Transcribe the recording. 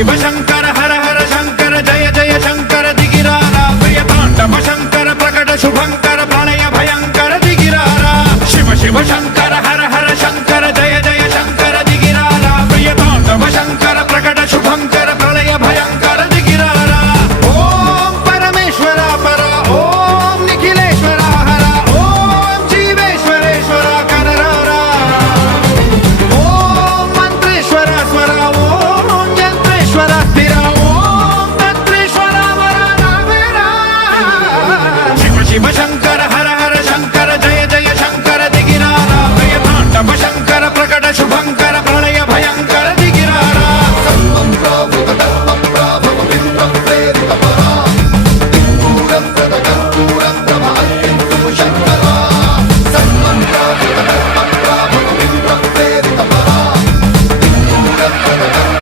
शिव शंकर हर हर शंकर जय जय शंकर दिगिरारा प्रिय तांडव शंकर प्रकट शुभंकर प्रणय भयंकर दिगिरारा शिव शिव शंकर